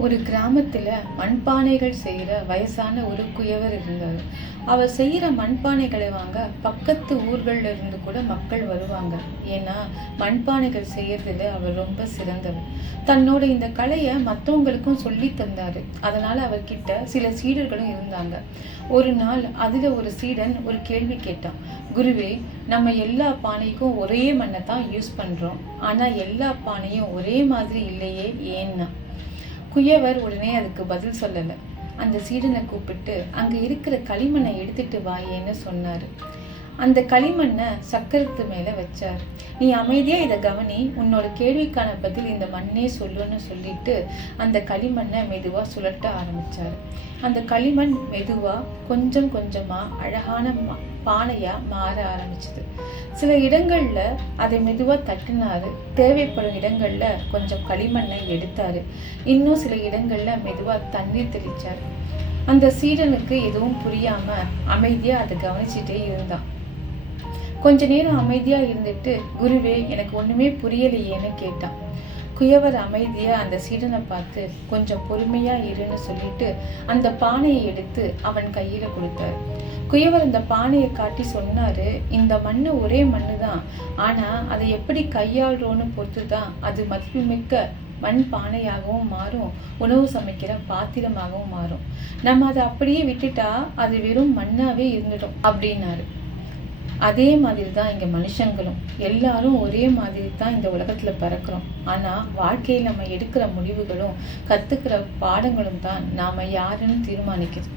ஒரு கிராமத்துல மண்பானைகள் செய்யற வயசான ஒரு குயவர் இருந்தார். அவர் செய்யற மண்பானைகளை வாங்க பக்கத்து ஊர்கள்ல இருந்து கூட மக்கள் வருவாங்க. ஏன்னா மண்பானைகள் செய்யறதுல அவர் ரொம்ப சிறந்தவர். தன்னோட இந்த கலையை மற்றவங்களுக்கும் சொல்லி தந்தாரு. அதனால அவர்கிட்ட சில சீடர்களும் இருந்தாங்க. ஒரு நாள் அதுல ஒரு சீடன் ஒரு கேள்வி கேட்டான். குருவே, நம்ம எல்லா பானைக்கும் ஒரே மண்ணை தான் யூஸ் பண்றோம். ஆனா எல்லா பானையும் ஒரே மாதிரி இல்லையே, ஏன்னா? குயவர் உடனே அதுக்கு பதில் சொல்லலை. அந்த சீடனை கூப்பிட்டு அங்கே இருக்கிற களிமண்ணை எடுத்துட்டு வாயேன்னு சொன்னார். அந்த களிமண்ணை சக்கரத்து மேலே வச்சார். நீ அமைதியாக இதை கவனி, உன்னோட கேள்விக்கான பதில் இந்த மண்ணே சொல்லுன்னு சொல்லிட்டு அந்த களிமண்ணை மெதுவாக சுழட்ட ஆரம்பித்தார். அந்த களிமண் மெதுவாக கொஞ்சம் கொஞ்சமாக அழகான பானையாக மாற ஆரம்பிச்சது. சில இடங்களில் அதை மெதுவாக தட்டினாரு. தேவைப்படும் இடங்களில் கொஞ்சம் களிமண்ணை எடுத்தார். இன்னும் சில இடங்களில் மெதுவாக தண்ணீர் தெளித்தார். அந்த சீடனுக்கு எதுவும் புரியாமல் அமைதியாக அதை கவனிச்சுட்டே இருந்தான். கொஞ்ச நேரம் அமைதியா இருந்துட்டு, குருவே, எனக்கு ஒண்ணுமே புரியலையேன்னு கேட்டான். குயவர் அமைதியா அந்த சீடனை பார்த்து, கொஞ்சம் பொறுமையா இருன்னு சொல்லிட்டு அந்த பானையை எடுத்து அவன் கையில கொடுத்தாரு. குயவர் அந்த பானையை காட்டி சொன்னாரு, இந்த மண்ணு ஒரே மண்ணு தான், ஆனா அதை எப்படி கையாளுறோன்னு பொறுத்து தான் அது மதிப்புமிக்க மண் பானையாகவும் மாறும், உணவு சமைக்கிற பாத்திரமாகவும் மாறும். நம்ம அதை அப்படியே விட்டுட்டா அது வெறும் மண்ணாவே இருந்துடும் அப்படின்னாரு. அதே மாதிரி தான் இங்கே மனுஷங்களும் எல்லாரும் ஒரே மாதிரி தான் இந்த உலகத்தில் பிறக்கிறோம். ஆனால் வாழ்க்கையில் நம்ம எடுக்கிற முடிவுகளும் கற்றுக்கிற பாடங்களும் தான் நாம் யாருன்னு தீர்மானிக்குது.